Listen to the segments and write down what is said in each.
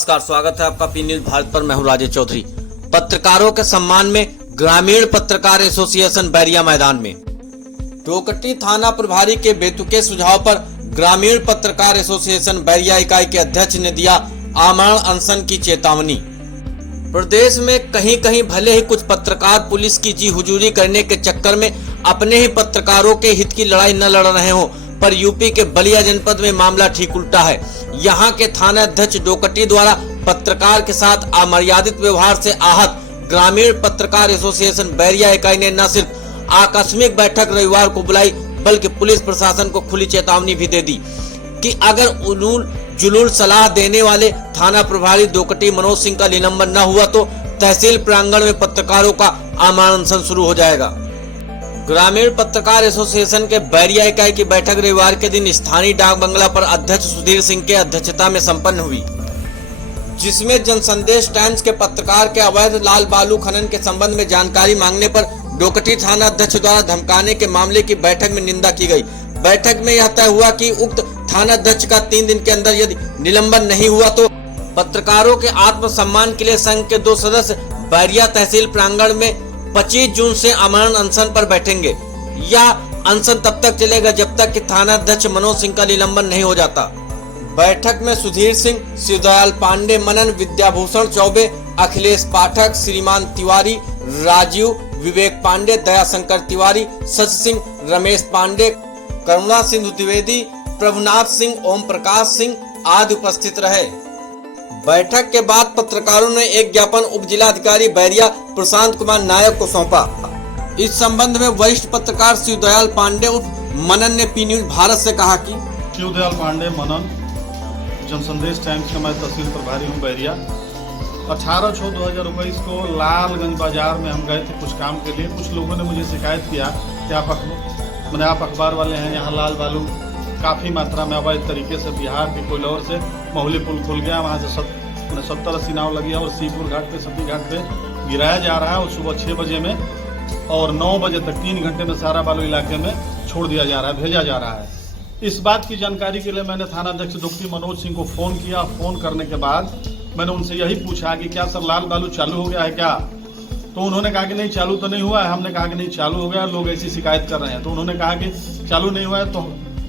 नमस्कार, स्वागत है आपका पी न्यूज भारत पर। मैं हूं राजेश चौधरी। पत्रकारों के सम्मान में ग्रामीण पत्रकार एसोसिएशन बैरिया मैदान में। डोकटी थाना प्रभारी के बेतुके सुझाव पर ग्रामीण पत्रकार एसोसिएशन बैरिया इकाई के अध्यक्ष ने दिया आमरण अनशन की चेतावनी। प्रदेश में कहीं कहीं भले ही कुछ पत्रकार पुलिस की जी हुजूरी करने के चक्कर में अपने ही पत्रकारों के हित की लड़ाई न लड़ रहे हों, पर यूपी के बलिया जनपद में मामला ठीक उल्टा है। यहाँ के थाना अध्यक्ष डोकटी द्वारा पत्रकार के साथ अमर्यादित व्यवहार से आहत ग्रामीण पत्रकार एसोसिएशन बैरिया इकाई ने न सिर्फ आकस्मिक बैठक रविवार को बुलाई, बल्कि पुलिस प्रशासन को खुली चेतावनी भी दे दी कि अगर उलूल जुलूल सलाह देने वाले थाना प्रभारी डोकटी मनोज सिंह का निलंबन न हुआ तो तहसील प्रांगण में पत्रकारों का आमरण अनशन शुरू हो जाएगा। ग्रामीण पत्रकार एसोसिएशन के बैरिया इकाई की बैठक रविवार के दिन स्थानीय डाक बंगला पर अध्यक्ष सुधीर सिंह के अध्यक्षता में संपन्न हुई, जिसमें जनसंदेश टाइम्स के पत्रकार के अवैध लाल बालू खनन के संबंध में जानकारी मांगने पर डोकटी थाना अध्यक्ष द्वारा धमकाने के मामले की बैठक में निंदा की गई। बैठक में यह तय हुआ कि उक्त थाना अध्यक्ष का 3 दिन के अंदर यदि निलंबन नहीं हुआ तो पत्रकारों के आत्मसम्मान के लिए संघ के 2 सदस्य बैरिया तहसील प्रांगण में 25 जून से आमरण अनशन पर बैठेंगे। यह अनशन तब तक चलेगा जब तक कि थाना अध्यक्ष मनोज सिंह का निलंबन नहीं हो जाता। बैठक में सुधीर सिंह, शिवदयाल पांडे, मनन, विद्याभूषण चौबे, अखिलेश पाठक, श्रीमान तिवारी, राजीव, विवेक पांडे, दयाशंकर तिवारी, शशि सिंह, रमेश पांडे, करुणा सिंधु द्विवेदी, प्रभुनाथ सिंह, ओम प्रकाश सिंह आदि उपस्थित रहे। बैठक के बाद पत्रकारों ने एक ज्ञापन उप जिलाधिकारी बैरिया प्रशांत कुमार नायक को सौंपा। इस संबंध में वरिष्ठ पत्रकार शिवदयाल पांडे उर्फ मनन ने पी न्यूज भारत से कहा कि शिवदयाल पांडे मनन, जनसंदेश टाइम्स का मैं तहसील प्रभारी हूँ बैरिया। 18/6/2021 को लालगंज बाजार में हम गए थे कुछ काम के लिए। कुछ लोगों ने मुझे शिकायत किया कि आप अखबार वाले हैं, यहाँ लाल बालू काफ़ी मात्रा में अवैध तरीके से बिहार के कोयलौर से महुली पुल खुल गया, वहाँ से 70-80 नाव लगी है और सीपुर घाट पे सती घाट पे गिराया जा रहा है और सुबह 6 बजे में और 9 बजे तक 3 घंटे में सारा बालू इलाके में छोड़ दिया जा रहा है, भेजा जा रहा है। इस बात की जानकारी के लिए मैंने थाना अध्यक्ष डोकटी मनोज सिंह को फ़ोन किया। फ़ोन करने के बाद मैंने उनसे यही पूछा कि क्या सर लाल बालू चालू हो गया है क्या? तो उन्होंने कहा कि नहीं चालू तो नहीं हुआ है। हमने कहा कि नहीं चालू हो गया, लोग ऐसी शिकायत कर रहे हैं। तो उन्होंने कहा कि चालू नहीं हुआ है। तो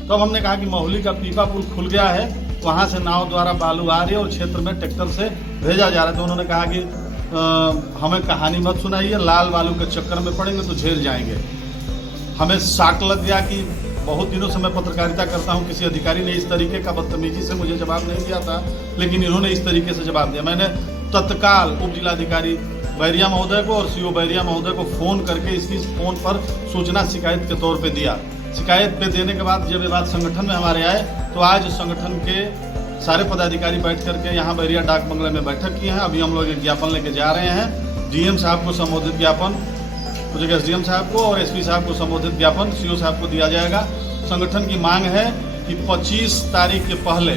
तब हमने कहा कि महुली का पीपा पुल खुल गया है, वहाँ से नाव द्वारा बालू आ रही है और क्षेत्र में ट्रैक्टर से भेजा जा रहा है। तो उन्होंने कहा कि हमें कहानी मत सुनाइए, लाल बालू के चक्कर में पड़ेंगे तो झेल जाएंगे। हमें शाक लग गया कि बहुत दिनों से मैं पत्रकारिता करता हूँ, किसी अधिकारी ने इस तरीके का बदतमीजी से मुझे जवाब नहीं दिया था, लेकिन इन्होंने इस तरीके से जवाब दिया। मैंने तत्काल उप जिलाधिकारी बैरिया महोदय को और सीओ बैरिया महोदय को फ़ोन करके इसकी फ़ोन पर सूचना शिकायत के तौर पे दिया। शिकायत पे देने के बाद जब ये बात संगठन में हमारे आए तो आज संगठन के सारे पदाधिकारी बैठ करके यहाँ बैरिया डाक बंगले में बैठक की है। अभी हम लोग एक ज्ञापन लेके जा रहे हैं। डीएम साहब को संबोधित ज्ञापन, एसडीएम साहब को और एसपी साहब को संबोधित ज्ञापन सीओ साहब को दिया जाएगा। संगठन की मांग है कि 25 तारीख के पहले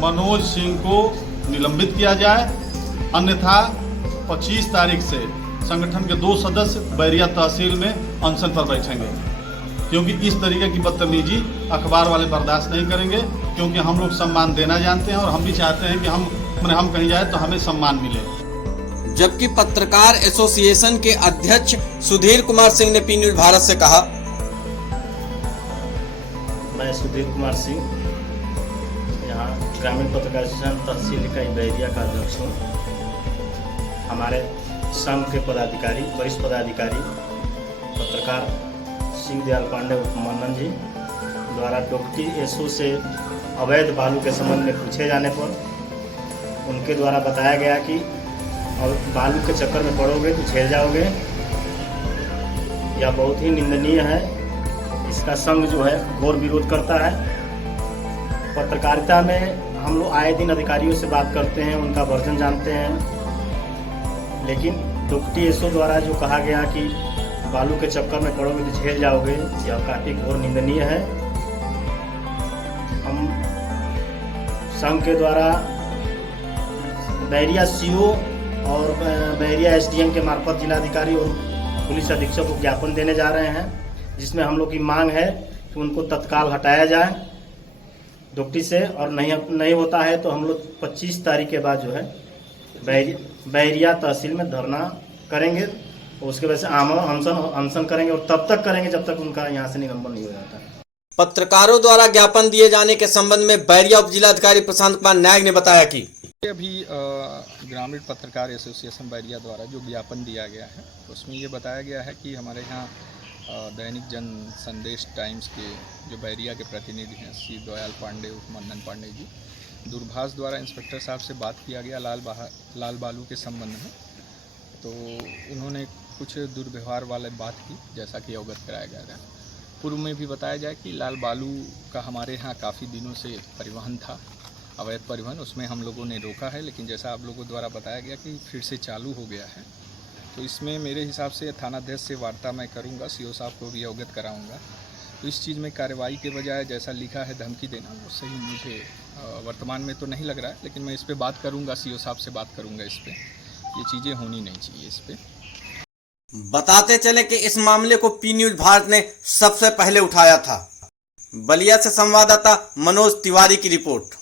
मनोज सिंह को निलंबित किया जाए, अन्यथा 25 तारीख से संगठन के 2 सदस्य बैरिया तहसील में अनशन पर बैठेंगे, क्योंकि इस तरीके की बदतमीजी अखबार वाले बर्दाश्त नहीं करेंगे। क्योंकि हम लोग सम्मान देना जानते हैं और हम भी चाहते हैं कि हम कहीं जाए तो हमें सम्मान मिले। जबकि पत्रकार एसोसिएशन के अध्यक्ष सुधीर कुमार सिंह ने पी न्यूज भारत से कहा, मैं सुधीर कुमार सिंह यहाँ ग्रामीण पत्रकार एसोसिएशन तहसील इकाई बैरिया का अध्यक्ष हूँ। हमारे संघ के पदाधिकारी, वरिष्ठ पदाधिकारी पत्रकार शिवदयाल पांडे उर्फ मनन जी द्वारा डोकटी एसओ से अवैध बालू के संबंध में पूछे जाने पर उनके द्वारा बताया गया कि और बालू के चक्कर में पड़ोगे तो झेल जाओगे। यह बहुत ही निंदनीय है। इसका संघ जो है घोर विरोध करता है। पत्रकारिता में हम लोग आए दिन अधिकारियों से बात करते हैं, उनका वर्जन जानते हैं, लेकिन डोकटी एसओ द्वारा जो कहा गया कि बालू के चक्कर में पड़ोगे तो झेल जाओगे, यह काफ़ी घोर निंदनीय है। हम संघ के द्वारा बैरिया सीओ और बैरिया एसडीएम के मार्फत जिलाधिकारी और पुलिस अधीक्षक को ज्ञापन देने जा रहे हैं, जिसमें हम लोग की मांग है कि उनको तत्काल हटाया जाए दुकटी से, और नहीं होता है तो हम लोग 25 तारीख के बाद जो है बैरिया तहसील में धरना करेंगे। उसके वजह से अनशन करेंगे और तब तक करेंगे जब तक उनका यहाँ से निलंबन नहीं हो जाता। पत्रकारों द्वारा ज्ञापन दिए जाने के संबंध में बैरिया उप जिलाधिकारी प्रशांत कुमार नायक ने बताया कि अभी ग्रामीण पत्रकार एसोसिएशन बैरिया द्वारा जो ज्ञापन दिया गया है उसमें ये बताया गया है कि हमारे यहाँ दैनिक जन संदेश टाइम्स के जो बैरिया के प्रतिनिधि हैं श्री दयाल पांडे उर्फ मन्नन पांडे जी, दूरभाष द्वारा इंस्पेक्टर साहब से बात किया गया लाल बालू के संबंध में। तो उन्होंने कुछ दुर्व्यवहार वाले बात की, जैसा कि अवगत कराया गया है। पूर्व में भी बताया जाए कि लाल बालू का हमारे यहाँ काफ़ी दिनों से परिवहन था, अवैध परिवहन, उसमें हम लोगों ने रोका है, लेकिन जैसा आप लोगों द्वारा बताया गया कि फिर से चालू हो गया है। तो इसमें मेरे हिसाब से थानाध्यक्ष से वार्ता मैं करूंगा, सीओ साहब को भी अवगत कराऊंगा। तो इस चीज़ में कार्रवाई के बजाय जैसा लिखा है धमकी देना, वो सही मुझे वर्तमान में तो नहीं लग रहा है, लेकिन मैं इस पर बात करूंगा, सीओ साहब से बात करूंगा। इस पर ये चीज़ें होनी नहीं चाहिए। इस पर बताते चले कि इस मामले को पी न्यूज भारत ने सबसे पहले उठाया था। बलिया से संवाददाता मनोज तिवारी की रिपोर्ट।